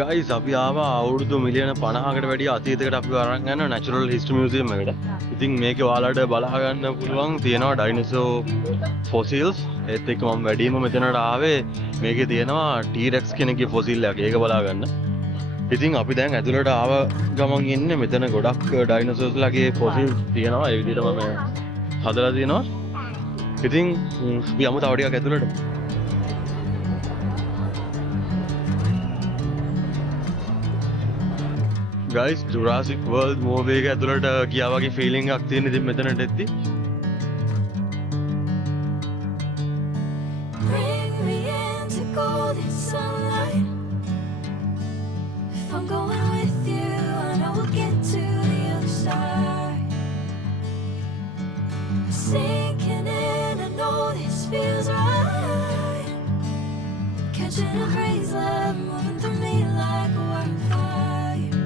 ගයිස් අපි ආවා අවුරුදු මිලියන 50කට වැඩිය අතීතයකට අපි අරන් යන නැචරල් හිස්ටරි මියුසියම් එකට. ඉතින් මේකේ ඔයාලට බලා ගන්න පුළුවන් තියෙනවා ඩයිනෝසෝ ෆොසිල්ස්. ඒත් එක්ක මම වැඩිම මෙතනට ආවේ මේකේ තියෙනවා T-Rex කෙනෙක්ගේ ෆොසිල් එකක්. ඒක බලා ගන්න. ඉතින් අපි දැන් ඇතුළට ආව ගමන් ඉන්නේ මෙතන ගොඩක් ඩයිනෝසෝස්ලාගේ ෆොසිල් තියෙනවා. ඒ විදිහටම මේ හදලා තියෙනවා. ඉතින් අපි යමු තව ටිකක් ඇතුළට. ගයිස් ජුරාසික් වර්ල්ඩ් මූවී එක ඇතුළට ගියා වගේ ෆීලිං එකක් තියෙන ඉතින් මෙතනට එද්දි Bring me into golden sunlight. If I'm going with you, I know we'll get to the other side. Sinking in, I know this feels right. Catching a breeze, love moving through me like a wildfire,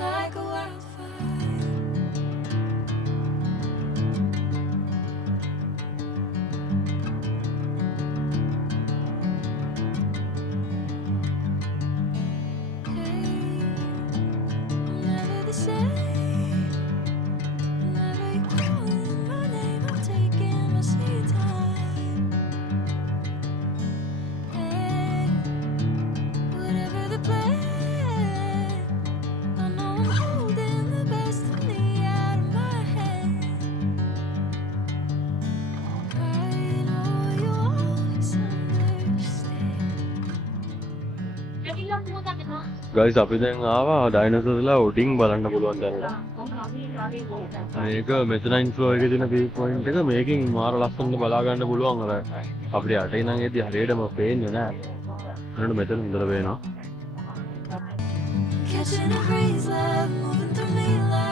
like a wildfire. Never the same. Whenever you're calling my name, I'm taking my sweet time. Hey, whatever the plan, I know I'm holding the best of me out of my hand. I know you always understand. Guys අපි දැන් ආවා ඩයිනෝසෝස්ලා උඩින් බලන්න පුළුවන් තැනට. මේක මෙතනින් ෆ්ලෝ එකේ තියෙන view point එක මේකෙන් මාර ලස්සනට බලා ගන්න පුළුවන් අර අපිට යට ඉඳන් එද්දි හරියටම පේන්නේ නැහැ. එහෙනම් මෙතන හොඳට පේනවා. Catching a breeze, love moving through me like